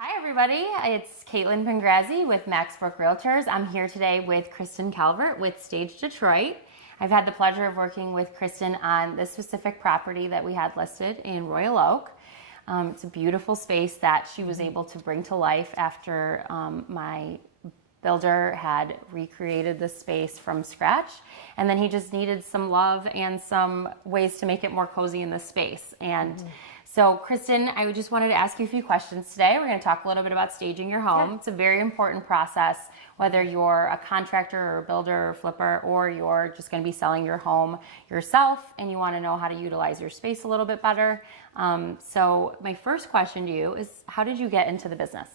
Hi everybody, it's Caitlin Pengrazzi with Maxbrook Realtors. I'm here today with Kristen Calvert with Stage Detroit. I've had the pleasure of working with Kristen on this specific property that we had listed in Royal Oak. It's a beautiful space that she was able to bring to life after my builder had recreated the space from scratch, and then he just needed some love and some ways to make it more cozy in the space. So Kristen, I just wanted to ask you a few questions today. We're going to talk a little bit about staging your home. It's a very important process, whether you're a contractor or a builder or flipper, or you're just going to be selling your home yourself and you want to know how to utilize your space a little bit better. So my first question to you is, how did you get into the business?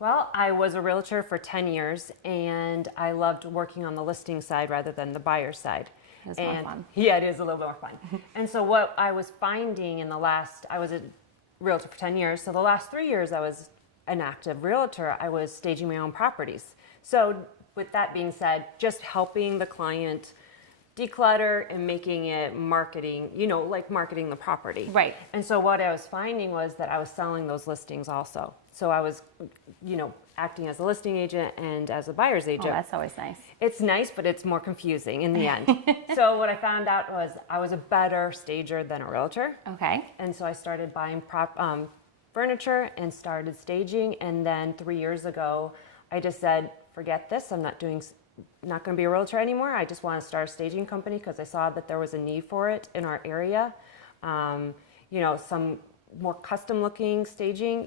Well, I was a realtor for 10 years and I loved working on the listing side rather than the buyer side. It's more fun. Yeah, it is a little more fun. And so what I was finding I was a realtor for 10 years. So the last 3 years I was an active realtor. I was staging my own properties. So with that being said, just helping the client declutter and making it marketing, like marketing the property. Right. And so what I was finding was that I was selling those listings also. So I was, acting as a listing agent and as a buyer's agent. Oh, that's always nice. It's nice, but it's more confusing in the end. So what I found out was I was a better stager than a realtor. Okay. And so I started buying furniture and started staging. And then 3 years ago, I just said, forget this. I'm not going to be a realtor anymore. I just want to start a staging company because I saw that there was a need for it in our area. Some more custom looking staging,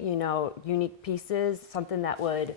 unique pieces, something that would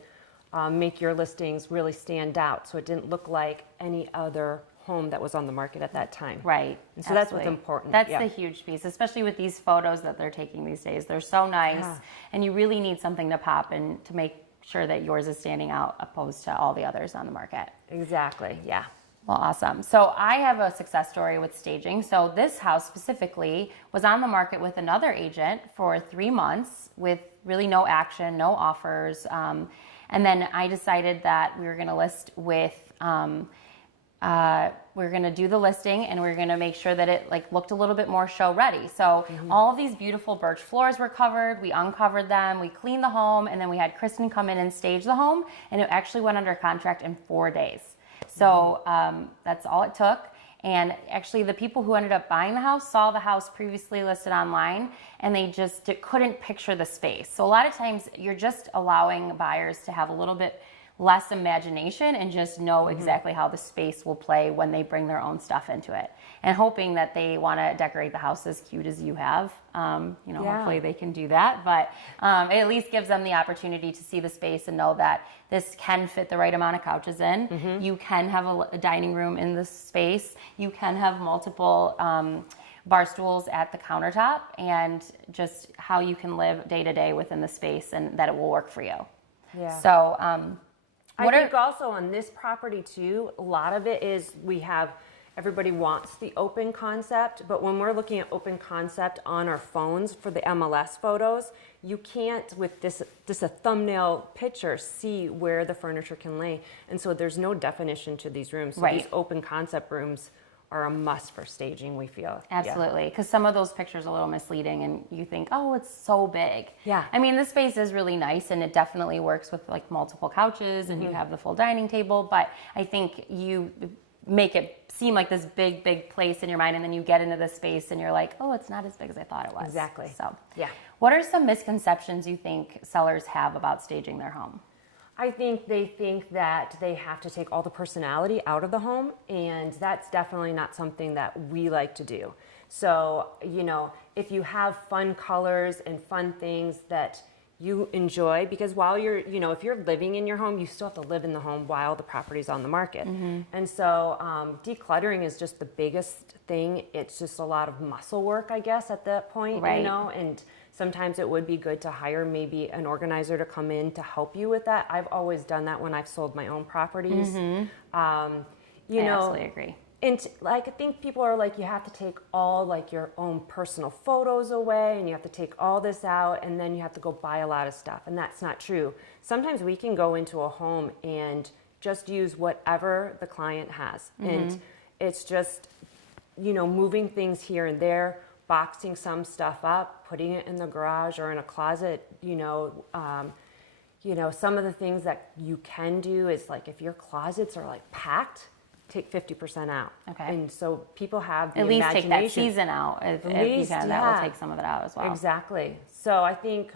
make your listings really stand out so it didn't look like any other home that was on the market at that time. Right. And so that's what's important. That's the huge piece, especially with these photos that they're taking these days. They're so nice, and you really need something to pop and to make sure that yours is standing out opposed to all the others on the market. Exactly, yeah. Well, awesome. So I have a success story with staging. So this house specifically was on the market with another agent for 3 months with really no action, no offers. And then I decided that we were going to list with, we're going to do the listing and we're going to make sure that it looked a little bit more show ready. So all of these beautiful birch floors were covered. We uncovered them, we cleaned the home, and then we had Kristen come in and stage the home, and it actually went under contract in 4 days. So that's all it took. And actually the people who ended up buying the house saw the house previously listed online, and they just couldn't picture the space. So a lot of times you're just allowing buyers to have a little bit less imagination and just know exactly how the space will play when they bring their own stuff into it, and hoping that they want to decorate the house as cute as you have. Hopefully they can do that, but it at least gives them the opportunity to see the space and know that this can fit the right amount of couches in. You can have a dining room in this space. You can have multiple bar stools at the countertop, and just how you can live day to day within the space and that it will work for you. Yeah. So I think also on this property too, a lot of it is everybody wants the open concept, but when we're looking at open concept on our phones for the MLS photos, you can't with just a thumbnail picture see where the furniture can lay. And so there's no definition to these rooms. So these open concept rooms are a must for staging, we feel. Absolutely, because some of those pictures are a little misleading and you think, oh, it's so big. Yeah. I mean, the space is really nice and it definitely works with multiple couches and you have the full dining table, but I think you make it seem like this big place in your mind, and then you get into the space and you're like, oh, it's not as big as I thought it was. Exactly. So yeah. What are some misconceptions you think sellers have about staging their home? I think they think that they have to take all the personality out of the home, and that's definitely not something that we like to do. So, if you have fun colors and fun things that you enjoy, because while you're, if you're living in your home, you still have to live in the home while the property's on the market. And so decluttering is just the biggest thing. It's just a lot of muscle work, I guess, at that point, and sometimes it would be good to hire maybe an organizer to come in to help you with that. I've always done that when I've sold my own properties. I absolutely agree. And I think people are like, you have to take all your own personal photos away, and you have to take all this out, and then you have to go buy a lot of stuff. And that's not true. Sometimes we can go into a home and just use whatever the client has. And it's just, moving things here and there, boxing some stuff up, putting it in the garage or in a closet, you know, some of the things that you can do is like if your closets are like packed, take 50% out. Okay. And so people have the At least take that imagination. season out if you least, can. That will yeah. take some of it out as well. Exactly. So I think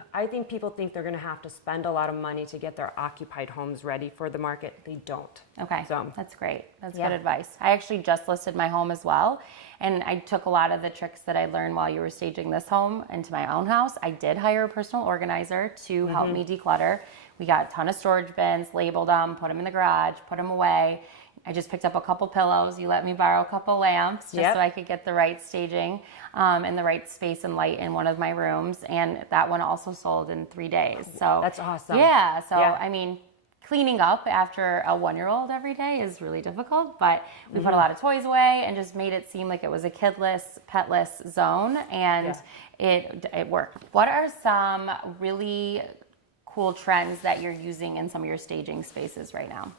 people think they're going to have to spend a lot of money to get their occupied homes ready for the market. They don't. Okay, So that's great. That's Yeah. good advice. I actually just listed my home as well, and I took a lot of the tricks that I learned while you were staging this home into my own house. I did hire a personal organizer to help me declutter. We got a ton of storage bins, labeled them, put them in the garage, put them away. I just picked up a couple pillows. You let me borrow a couple lamps just Yep. so I could get the right staging and the right space and light in one of my rooms. And that one also sold in 3 days. So That's awesome. Yeah. So Yeah. I mean, cleaning up after a 1-year-old every day is really difficult, but we put a lot of toys away and just made it seem like it was a kidless, petless zone, and it worked. What are some really cool trends that you're using in some of your staging spaces right now?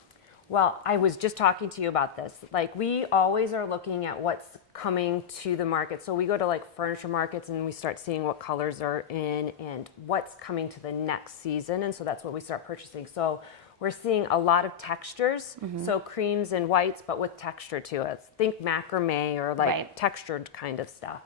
Well, I was just talking to you about this. Like, we always are looking at what's coming to the market. So we go to like furniture markets and we start seeing what colors are in and what's coming to the next season. And so that's what we start purchasing. So we're seeing a lot of textures. So creams and whites, but with texture to it. Think macrame or like Right. textured kind of stuff.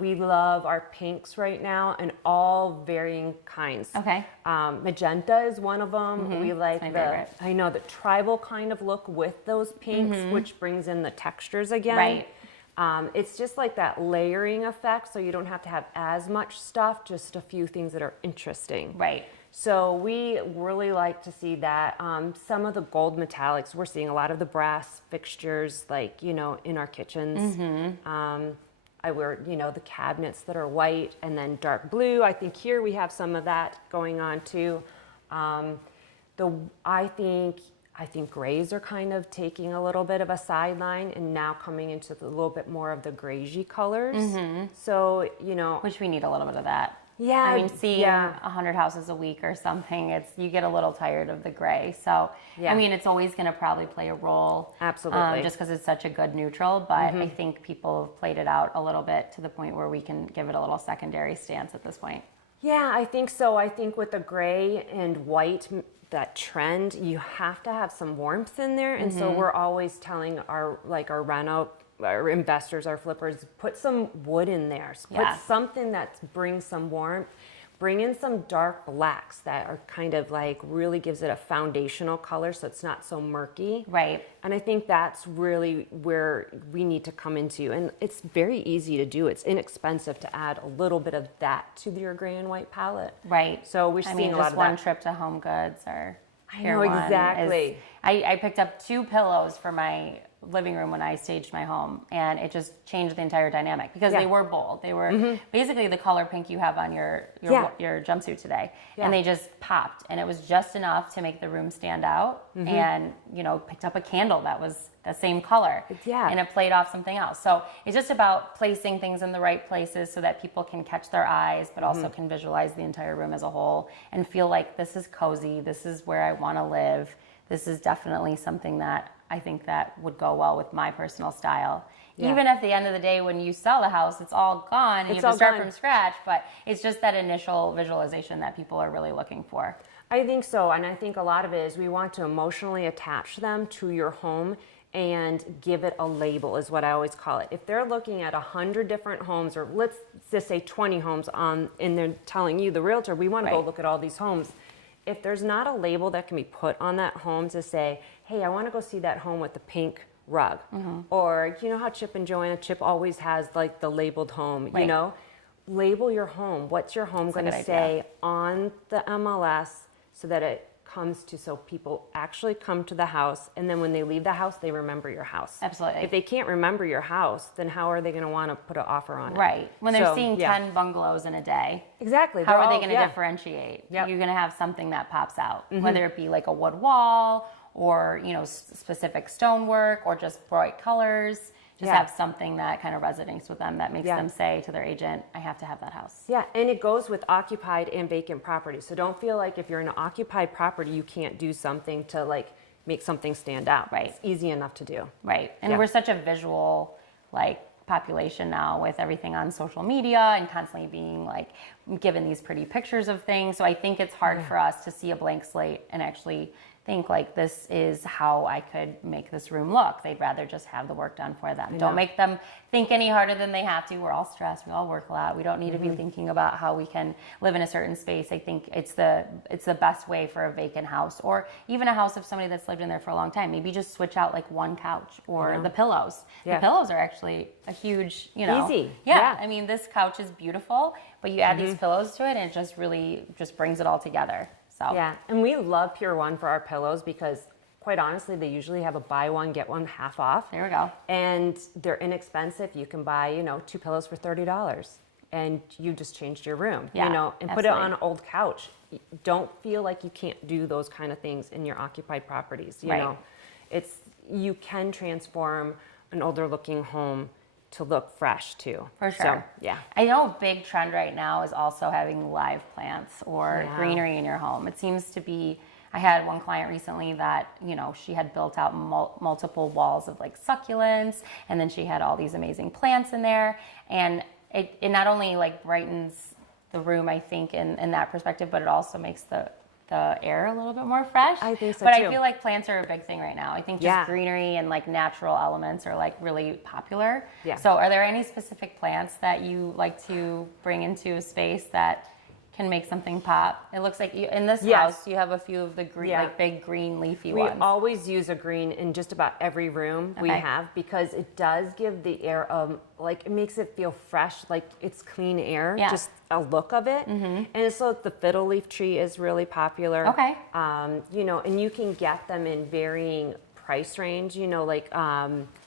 We love our pinks right now and all varying kinds. Okay. Magenta is one of them. We like my the, favorite. I know, the tribal kind of look with those pinks, which brings in the textures again. Right. It's just like that layering effect, so you don't have to have as much stuff, just a few things that are interesting. Right. So we really like to see that. Some of the gold metallics, we're seeing a lot of the brass fixtures, like, you know, in our kitchens. I wear, you know, the cabinets that are white and then dark blue. I think here we have some of that going on too. I think grays are kind of taking a little bit of a sideline and now coming into a little bit more of the greigey colors. So, you know, Which we need a little bit of that. Yeah, I mean, seeing yeah. 100 houses a week or something, you get a little tired of the gray. So, Yeah. I mean, it's always going to probably play a role. Absolutely. Just because it's such a good neutral. But I think people have played it out a little bit to the point where we can give it a little secondary stance at this point. Yeah, I think so. I think with the gray and white, that trend, you have to have some warmth in there. And so we're always telling our reno, our investors, our flippers, put some wood in there. Yeah. Put something that brings some warmth. Bring in some dark blacks that are kind of like really gives it a foundational color so it's not so murky. Right. And I think that's really where we need to come into. And it's very easy to do. It's inexpensive to add a little bit of that to your gray and white palette. Right. So we're I seeing mean, a lot just of one that. trip to Home Goods or I Pier know, One exactly. is- I picked up 2 pillows for my living room when I staged my home, and it just changed the entire dynamic because Yeah. they were bold. They were basically the color pink you have on your Yeah. jumpsuit today, Yeah. and they just popped, and it was just enough to make the room stand out. And picked up a candle that was the same color, Yeah. and it played off something else. So it's just about placing things in the right places so that people can catch their eyes, but also can visualize the entire room as a whole and feel like this is cozy. This is where I want to live. This is definitely something that I think that would go well with my personal style. Yeah. Even at the end of the day, when you sell the house, it's all gone and It's you have all to start gone. from scratch, but it's just that initial visualization that people are really looking for. I think so. And I think a lot of it is we want to emotionally attach them to your home and give it a label is what I always call it. If they're looking at 100 different homes, or let's just say 20 homes and they're telling you, the realtor, we want to go Right. look at all these homes. If there's not a label that can be put on that home to say, hey, I want to go see that home with the pink rug. Or you know how Chip and Joanna, Chip always has like the labeled home, you Right. know? Label your home. What's your home going a to good say idea. on the MLS so that it comes to, so people actually come to the house, and then when they leave the house, they remember your house. Absolutely. If they can't remember your house, then how are they going to want to put an offer on it? Right. When they're So, seeing yeah. 10 bungalows in a day, Exactly. how They're are they all- going to yeah. differentiate? Yep. You're going to have something that pops out, whether it be like a wood wall or, specific stonework or just bright colors. Just Yeah. have something that kind of resonates with them that makes Yeah. them say to their agent, I have to have that house. Yeah, and it goes with occupied and vacant property. So don't feel like if you're in an occupied property, you can't do something to like make something stand out. Right. It's easy enough to do. Right. And Yeah. we're such a visual, population now with everything on social media and constantly being like given these pretty pictures of things. So I think it's hard for us to see a blank slate and actually think like, this is how I could make this room look. They'd rather just have the work done for them. Don't make them think any harder than they have to. We're all stressed. We all work a lot. We don't need to be thinking about how we can live in a certain space. I think it's the best way for a vacant house, or even a house of somebody that's lived in there for a long time. Maybe just switch out like one couch or the pillows. The pillows are actually a huge, Easy. Yeah. I mean, this couch is beautiful, but you add these pillows to it and it just really just brings it all together. So. Yeah, and we love Pier 1 for our pillows because, quite honestly, they usually have a buy one, get one half off. There we go. And they're inexpensive. You can buy, 2 pillows for $30 and you just changed your room, and absolutely. put it on an old couch. Don't feel like you can't do those kind of things in your occupied properties. You know, you can transform an older looking home to look fresh too. For sure. So, yeah. I know a big trend right now is also having live plants or greenery in your home. It seems to be, I had one client recently that, she had built out multiple walls of like succulents, and then she had all these amazing plants in there. And it not only like brightens the room, I think, in that perspective, but it also makes the air a little bit more fresh. I think so but too. I feel like plants are a big thing right now. I think just greenery and like natural elements are like really popular. Yeah. So are there any specific plants that you like to bring into a space that can make something pop? It looks like in this house you have a few of the green, like big green leafy ones. We always use a green in just about every room we have, because it does give the air it makes it feel fresh, like it's clean air, just a look of it. And so the fiddle leaf tree is really popular. Okay. And you can get them in varying price range.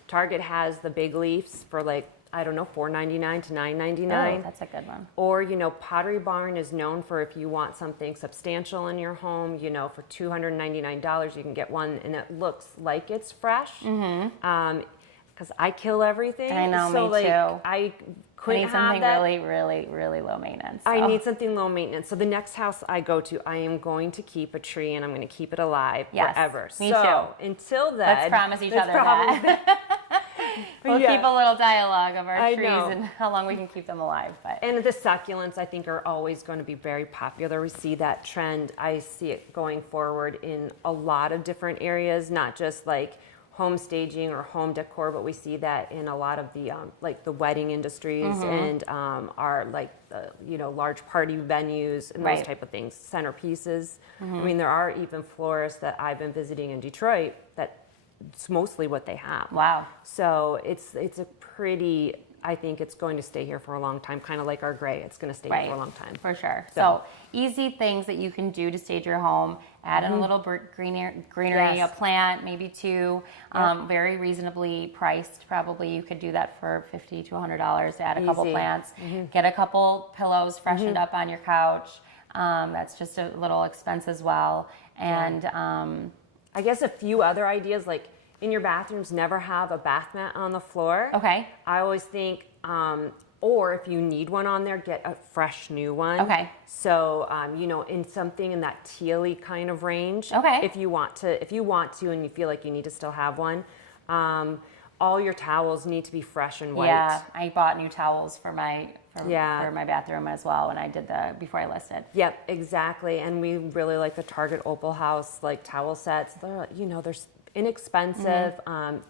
Target has the big leaves for like, I don't know, $4.99 to $9.99. Oh, that's a good one. Or, Pottery Barn is known for, if you want something substantial in your home, for $299, you can get one and it looks like it's fresh. Because I kill everything. I know, so, me too. I couldn't need have something that. really, really, really low maintenance. So. I need something low maintenance. So the next house I go to, I am going to keep a tree and I'm going to keep it alive forever. Me so too. Until then, Let's promise each other that. We'll keep a little dialogue of our trees and how long we can keep them alive. But. And the succulents, I think, are always going to be very popular. We see that trend. I see it going forward in a lot of different areas, not just like home staging or home decor, but we see that in a lot of the like the wedding industries and our like the large party venues and those type of things, centerpieces. I mean, there are even florists that I've been visiting in Detroit that it's mostly what they have. Wow. So it's a pretty, I think it's going to stay here for a long time, kind of like our gray. It's going to stay here for a long time. For sure. So easy things that you can do to stage your home. Add in a little greenery, a plant, maybe two. Very reasonably priced. Probably you could do that for $50 to $100 to add a couple plants. Get a couple pillows freshened up on your couch. That's just a little expense as well. And I guess a few other ideas, like in your bathrooms, never have a bath mat on the floor. Okay. I always think, or if you need one on there, get a fresh new one. Okay. So, in something in that tealy kind of range. Okay. If you want to, and you feel like you need to still have one. All your towels need to be fresh and white. Yeah, I bought new towels for my bathroom as well when I did before I listed. Yep, exactly. And we really like the Target Opal House like towel sets. They're they're inexpensive.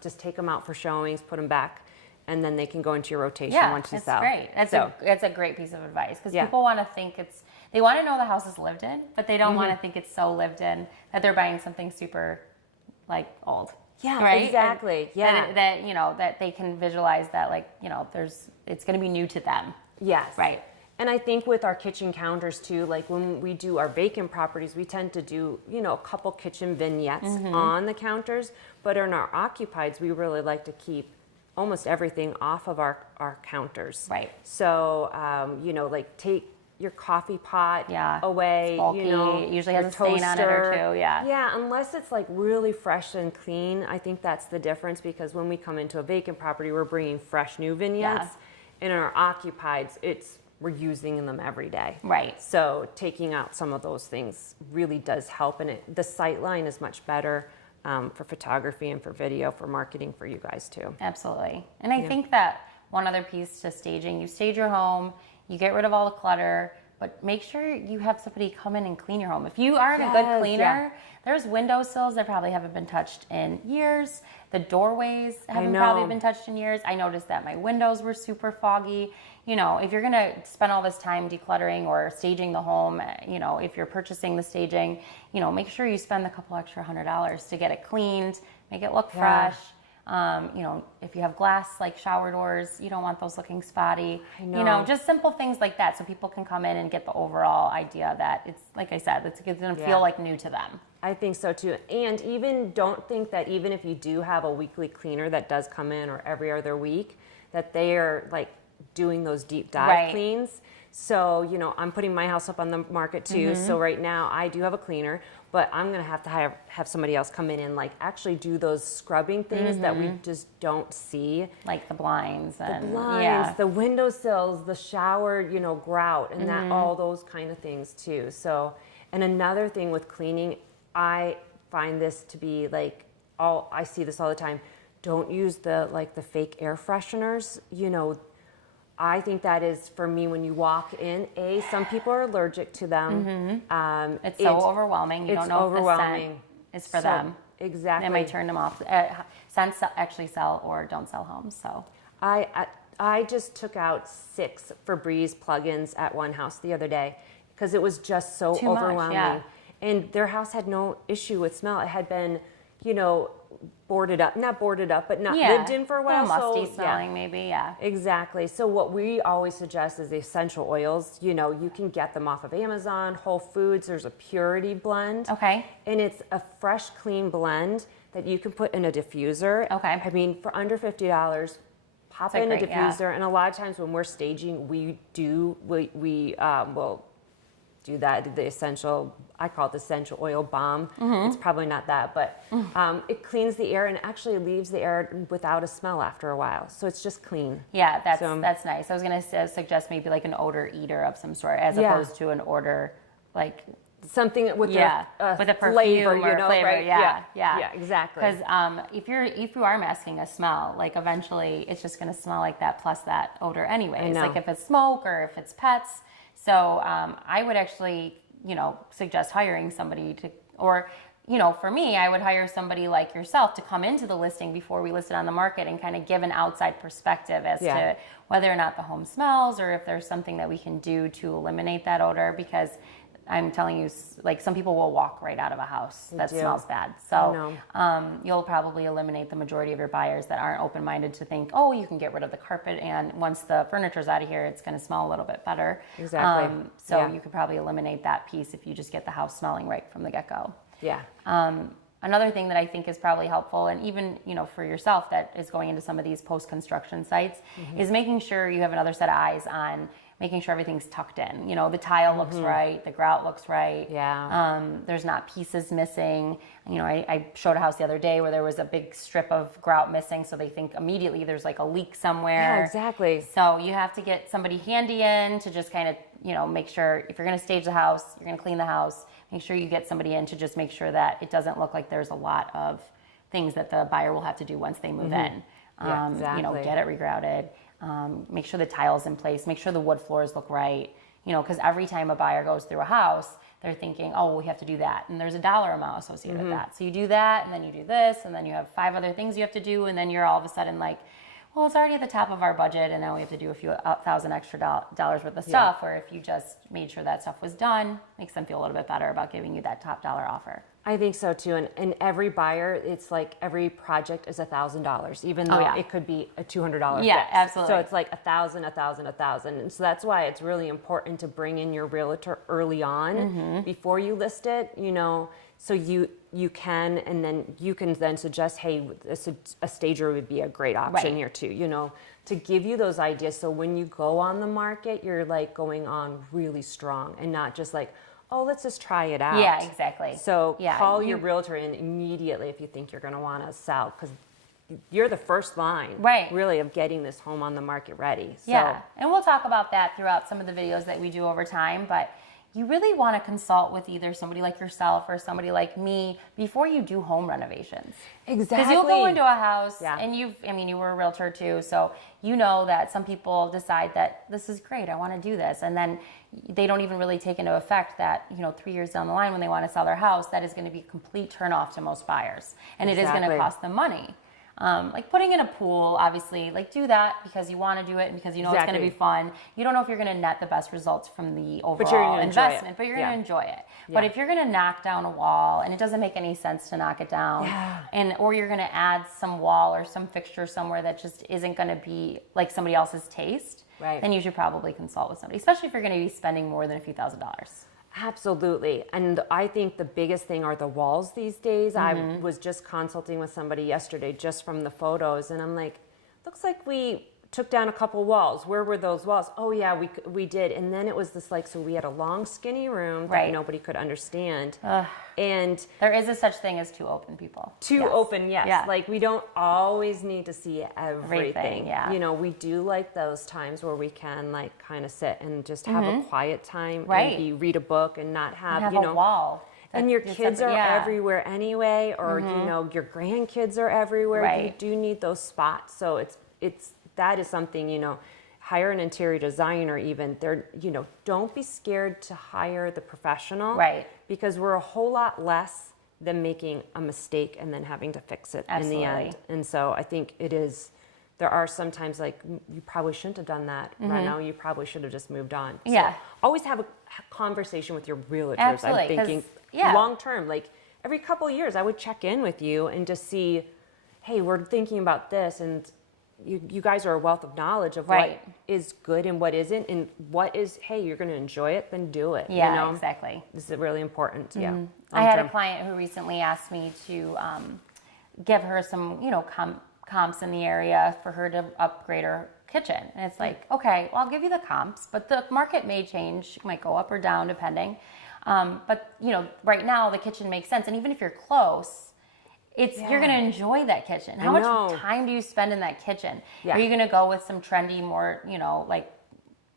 Just take them out for showings, put them back, and then they can go into your rotation once you sell. Great. That's a great piece of advice, because people want to think they want to know the house is lived in, but they don't want to think it's so lived in that they're buying something super like old. Yeah, right? exactly. And that they can visualize that it's going to be new to them. Yes. Right. And I think with our kitchen counters too, like when we do our vacant properties, we tend to do, a couple kitchen vignettes on the counters, but in our occupieds, we really like to keep almost everything off of our counters. Right. So, take your coffee pot away. It's bulky. It usually has a stain on it or two. Yeah, unless it's like really fresh and clean. I think that's the difference, because when we come into a vacant property, we're bringing fresh new vignettes. And in our occupieds, we're using them every day. Right. So taking out some of those things really does help. And the sight line is much better for photography and for video, for marketing for you guys too. Absolutely. And I think that one other piece to staging. You stage your home, you get rid of all the clutter, but make sure you have somebody come in and clean your home. If you aren't a good cleaner, there's windowsills that probably haven't been touched in years. The doorways haven't probably been touched in years. I noticed that my windows were super foggy. You know, if you're gonna spend all this time decluttering or staging the home, you know, if you're purchasing the staging, you know, make sure you spend a couple extra $100 to get it cleaned, make it look fresh. You know, if you have glass like shower doors, you don't want those looking spotty. You know, just simple things like that so people can come in and get the overall idea that it's, like I said, it's going to feel like new to them. I think so too. And even don't think that even if you do have a weekly cleaner that does come in or every other week, that they are like doing those deep dive cleans. So, you know, I'm putting my house up on the market too. So right now I do have a cleaner, but I'm going to have somebody else come in and like actually do those scrubbing things that we just don't see. Like the blinds and The windowsills, the shower, you know, grout and that, all those kind of things too. So, and another thing with cleaning, I find this to be like, I see this all the time. Don't use the fake air fresheners, you know. I think that is, for me, when you walk in, some people are allergic to them. It's so overwhelming. You don't know if the scent is for them. Exactly. They might turn them off. Scents actually sell or don't sell homes. So I just took out 6 Febreze plugins at one house the other day because it was just so overwhelming. And their house had no issue with smell. It had been, you know, not boarded up, but not lived in for a while. Musty smelling maybe, Exactly. So what we always suggest is the essential oils. You know, you can get them off of Amazon, Whole Foods. There's a Purity blend. Okay. And it's a fresh, clean blend that you can put in a diffuser. Okay. I mean, for under $50, pop in a diffuser. And a lot of times when we're staging, we will do that, the essential, I call it the essential oil balm. It's probably not that, but it cleans the air and actually leaves the air without a smell after a while. So it's just clean. Yeah, that's nice. I was going to suggest maybe like an odor eater of some sort as opposed to an odor like something with with a perfume flavor, or you know, flavor. right? Yeah, exactly. Because if you are masking a smell, like eventually it's just going to smell like that plus that odor anyways. Like if it's smoke or if it's pets. So I would actually, you know, suggest hiring somebody to, or, you know, for me, I would hire somebody like yourself to come into the listing before we list it on the market and kind of give an outside perspective as to whether or not the home smells or if there's something that we can do to eliminate that odor, because I'm telling you, like, some people will walk right out of a house that smells bad. So you'll probably eliminate the majority of your buyers that aren't open-minded to think, oh, you can get rid of the carpet, and once the furniture's out of here, it's going to smell a little bit better. Exactly. So you could probably eliminate that piece if you just get the house smelling right from the get-go. Yeah. Another thing that I think is probably helpful, and even, you know, for yourself that is going into some of these post-construction sites, is making sure you have another set of eyes on making sure everything's tucked in. You know, the tile looks right, the grout looks right. Yeah. There's not pieces missing. You know, I showed a house the other day where there was a big strip of grout missing, so they think immediately there's like a leak somewhere. Yeah, exactly. So you have to get somebody handy in to just kind of, you know, make sure if you're going to stage the house, you're going to clean the house, make sure you get somebody in to just make sure that it doesn't look like there's a lot of things that the buyer will have to do once they move in. Yeah, exactly. You know, get it regrouted. Make sure the tile's in place, make sure the wood floors look right, you know, because every time a buyer goes through a house, they're thinking, oh, we have to do that. And there's a dollar amount associated with that. So you do that, and then you do this, and then you have 5 other things you have to do, and then you're all of a sudden like, well, it's already at the top of our budget, and now we have to do a few thousand extra dollars worth of stuff, or if you just made sure that stuff was done, makes them feel a little bit better about giving you that top dollar offer. I think so too, and every buyer, it's like every project is $1,000, even though it could be a $200 Yeah, fix. absolutely. So it's like 1,000, 1,000, 1,000, and so that's why it's really important to bring in your realtor early on before you list it. You know, so you can, and then you can then suggest, hey, a stager would be a great option here too. You know, to give you those ideas, so when you go on the market, you're like going on really strong and not just like, oh, let's just try it out. Yeah, exactly. So call your realtor in immediately if you think you're going to want to sell, because you're the first line, really, of getting this home on the market ready. So. Yeah, and we'll talk about that throughout some of the videos that we do over time. But, you really want to consult with either somebody like yourself or somebody like me before you do home renovations. Exactly. Because you'll go into a house Yeah. and you were a realtor too, so you know that some people decide that this is great, I want to do this, and then they don't even really take into effect that, 3 years down the line when they want to sell their house, that is going to be a complete turnoff to most buyers, and it is going to Exactly. cost them money. Like putting in a pool, obviously, like do that because you want to do it and because you know it's going to be fun. You don't know if you're going to net the best results from the overall investment, but you're going to enjoy it. But if you're going to knock down a wall and it doesn't make any sense to knock it down, or you're going to add some wall or some fixture somewhere that just isn't going to be like somebody else's taste, then you should probably consult with somebody, especially if you're going to be spending more than a few $1,000s. Absolutely. And I think the biggest thing are the walls these days. I was just consulting with somebody yesterday just from the photos, and I'm like, looks like we took down a couple walls. Where were those walls? Oh yeah, we did. And then it was this like, so we had a long skinny room that nobody could understand. And there is a such thing as too open people. Too open, yes. Yeah. Like we don't always need to see everything. Yeah. We do like those times where we can like kind of sit and just have a quiet time, Right. maybe read a book and not have, a wall. And your kids are everywhere anyway, or your grandkids are everywhere. Right. You do need those spots. So it's that is something, hire an interior designer even. Don't be scared to hire the professional. Right. Because we're a whole lot less than making a mistake and then having to fix it in the end. And so I think there are sometimes like, you probably shouldn't have done that right now. You probably should have just moved on. So always have a conversation with your realtors. Absolutely, I'm thinking long term, like every couple of years I would check in with you and just see, hey, we're thinking about this, and you guys are a wealth of knowledge of what is good and what isn't, and what is, hey, you're going to enjoy it, then do it. Yeah, exactly. This is really important. Yeah. I had a client who recently asked me to give her some, comps in the area for her to upgrade her kitchen. And it's like, okay, well, I'll give you the comps, but the market may change. It might go up or down depending. But, right now the kitchen makes sense. And even if you're close, you're going to enjoy that kitchen. How much time do you spend in that kitchen? Yeah. Are you going to go with some trendy, more, like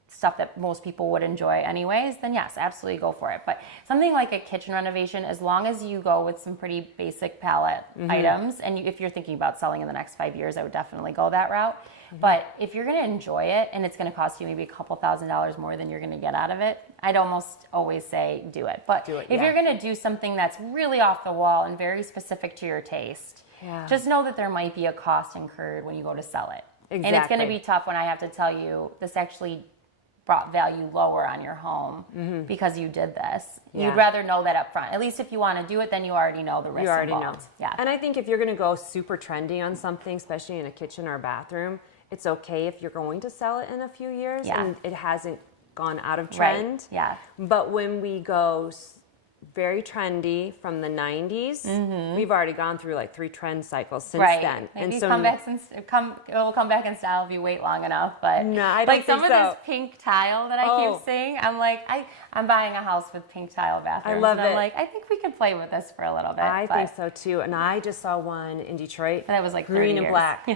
stuff that most people would enjoy anyways? Then yes, absolutely go for it. But something like a kitchen renovation, as long as you go with some pretty basic palette items, and if you're thinking about selling in the next 5 years, I would definitely go that route. But if you're going to enjoy it and it's going to cost you maybe a couple $1,000s more than you're going to get out of it, I'd almost always say do it. But if you're going to do something that's really off the wall and very specific to your taste, just know that there might be a cost incurred when you go to sell it. Exactly. And it's going to be tough when I have to tell you this actually brought value lower on your home because you did this. You'd rather know that up front. At least if you want to do it, then you already know the risks involved. You already know. Yeah. And I think if you're going to go super trendy on something, especially in a kitchen or a bathroom, it's okay if you're going to sell it in a few years and it hasn't gone out of trend. Right. Yeah. But when we go very trendy from the 90s, we've already gone through like 3 trend cycles since then. Maybe and so it will come back in style if you wait long enough. But no, I don't like some think of so. this pink tile that I keep seeing, I'm like, I'm buying a house with pink tile bathrooms. I love and I'm it. like, I think we could play with this for a little bit. I think so too. And I just saw one in Detroit. And it was like green 30 and years. black.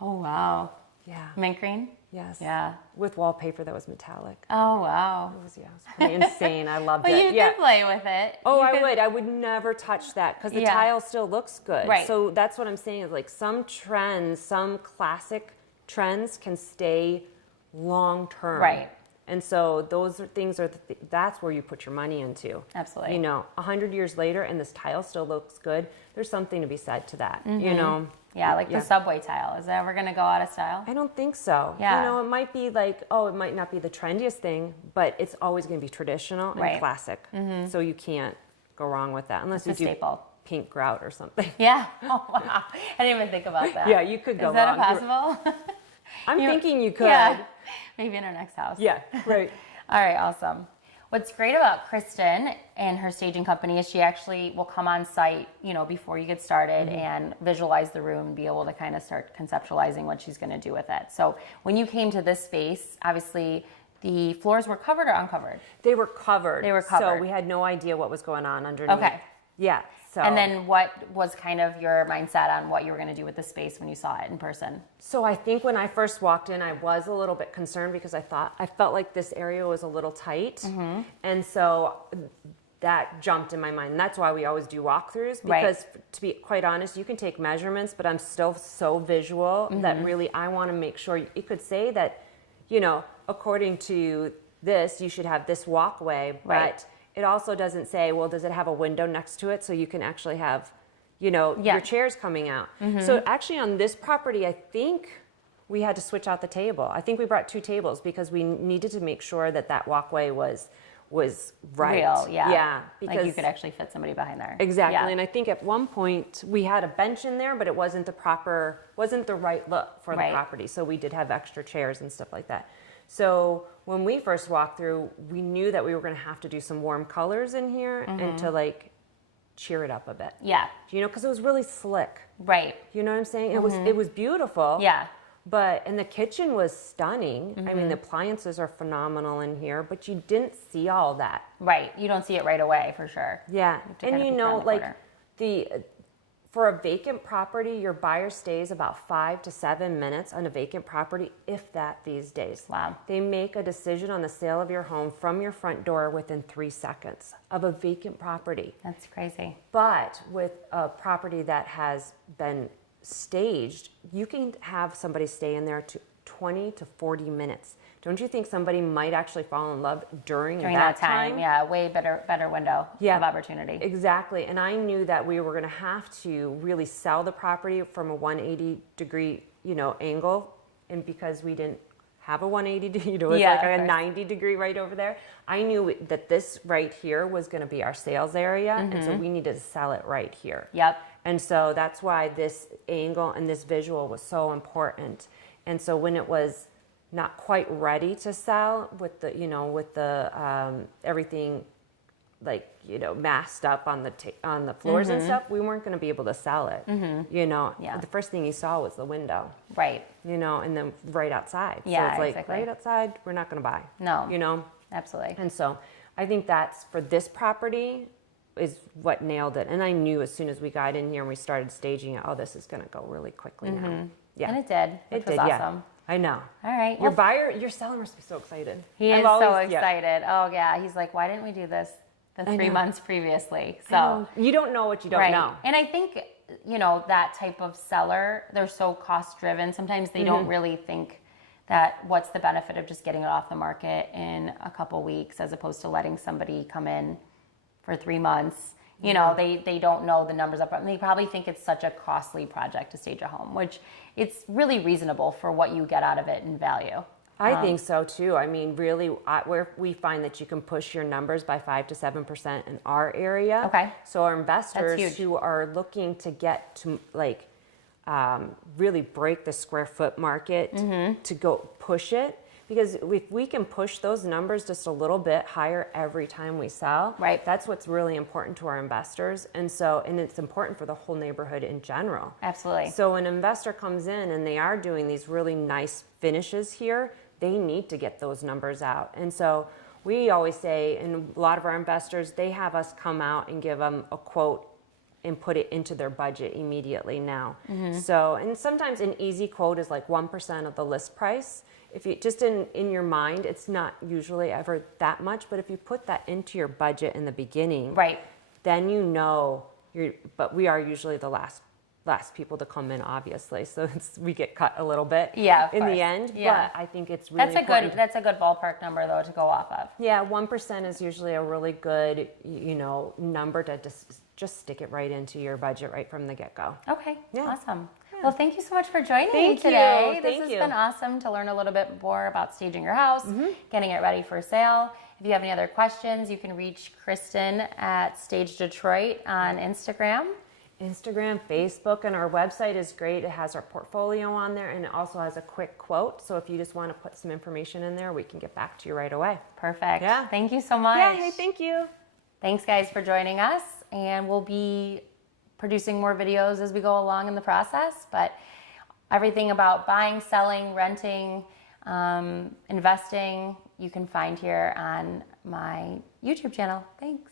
Oh wow. Yeah. Mint green? Yes. Yeah. With wallpaper that was metallic. Oh wow. It was pretty insane. I loved But it. you could play with it. Oh, I would. I would never touch that because the tile still looks good. Right. So that's what I'm saying is like some trends, some classic trends can stay long term. Right. And so those are things that's where you put your money into. Absolutely. 100 years later and this tile still looks good. There's something to be said to that. Yeah, like the subway tile. Is that ever going to go out of style? I don't think so. Yeah. It might be like, it might not be the trendiest thing, but it's always going to be traditional and classic. So you can't go wrong with that unless It's you a do staple. pink grout or something. Yeah. Oh wow. I didn't even think about that. Yeah, you could go Is that wrong. possible? I'm thinking you could. Yeah. Maybe in our next house. Yeah, right. All right, awesome. What's great about Kristen and her staging company is she actually will come on site, before you get started and visualize the room and be able to kind of start conceptualizing what she's going to do with it. So when you came to this space, obviously the floors were covered or uncovered? They were covered. They were covered. So we had no idea what was going on underneath. Okay. Yeah. So And then what was kind of your mindset on what you were going to do with the space when you saw it in person? So I think when I first walked in, I was a little bit concerned because I felt like this area was a little tight. Mm-hmm. And so that jumped in my mind. And that's why we always do walkthroughs, because to be quite honest, you can take measurements, but I'm still so visual that really I want to make sure it could say that, you know, according to this, you should have this walkway, but it also doesn't say, well, does it have a window next to it so you can actually have, you know, your chairs coming out. So actually on this property, I think we had to switch out the table. I think we brought 2 tables because we needed to make sure that that walkway was right. Real, yeah. Yeah. Because like you could actually fit somebody behind there. exactly. Yeah. And I think at one point we had a bench in there, but it wasn't the right look for the property. So we did have extra chairs and stuff like that. So when we first walked through, we knew that we were going to have to do some warm colors in here and to like cheer it up a bit. Yeah. You know, because it was really slick. Right. You know what I'm saying? It was beautiful. Yeah. And the kitchen was stunning. I mean, the appliances are phenomenal in here, but you didn't see all that. Right. You don't see it right away for sure. Yeah. to And kind of you peek know, around the like corner. for a vacant property, your buyer stays about 5 to 7 minutes on a vacant property, if that, these days. Wow. They make a decision on the sale of your home from your front door within 3 seconds of a vacant property. That's crazy. But with a property that has been staged, you can have somebody stay in there to 20 to 40 minutes. Don't you think somebody might actually fall in love during That time, yeah, way better window of opportunity. Exactly. And I knew that we were going to have to really sell the property from a 180 degree, you know, angle. And because we didn't have a 180, you know, it's like a 90 degree right over there. I knew that this right here was going to be our sales area. And so we needed to sell it right here. Yep. And so that's why this angle and this visual was so important. And so when it was not quite ready to sell with the, you know, with the everything like, you know, masked up on the floors and stuff, we weren't going to be able to sell it. You know, the first thing you saw was the window. Right. You know, and then right outside. Yeah, so it's like exactly. right outside, we're not going to buy. No. You know? Absolutely. And so I think that's for this property is what nailed it. And I knew as soon as we got in here and we started staging it, oh, this is going to go really quickly now. Yeah. And it did. Which was awesome. I know. All right. Your seller must be so excited. He is so excited. Oh yeah. He's like, why didn't we do this the 3 months previously? So you don't know what you don't know. And I think, you know, that type of seller, they're so cost driven. Sometimes they don't really think that what's the benefit of just getting it off the market in a couple weeks as opposed to letting somebody come in for 3 months. You know, they don't know the numbers up front. And they probably think it's such a costly project to stage a home, which it's really reasonable for what you get out of it in value. I think so too. I mean, really, where we find that you can push your numbers by 5 to 7% in our area. Okay. So our investors huge. who are looking to get to like really break the square foot market to go push it. Because if we can push those numbers just a little bit higher every time we sell, that's what's really important to our investors. And it's important for the whole neighborhood in general. Absolutely. So when an investor comes in and they are doing these really nice finishes here, they need to get those numbers out. And so we always say, and a lot of our investors, they have us come out and give them a quote and put it into their budget immediately now. So, and sometimes an easy quote is like 1% of the list price. If you just in your mind, it's not usually ever that much, but if you put that into your budget in the beginning, then you know but we are usually the last people to come in, obviously. So we get cut a little bit in the end, but I think it's really important. That's a good ballpark number though to go off of. Yeah, 1% is usually a really good, you know, number to just stick it right into your budget right from the get-go. Okay, Yeah. awesome. Well, thank you so much for joining me Thank today. you. This has been awesome to learn a little bit more about staging your house, getting it ready for sale. If you have any other questions, you can reach Kristen at Stage Detroit on Instagram. Instagram, Facebook, and our website is great. It has our portfolio on there, and it also has a quick quote. So if you just want to put some information in there, we can get back to you right away. Perfect. Yeah. Thank you so much. Yeah, hey, thank you. Thanks, guys, for joining us. And we'll be producing more videos as we go along in the process. But everything about buying, selling, renting, investing, you can find here on my YouTube channel. Thanks.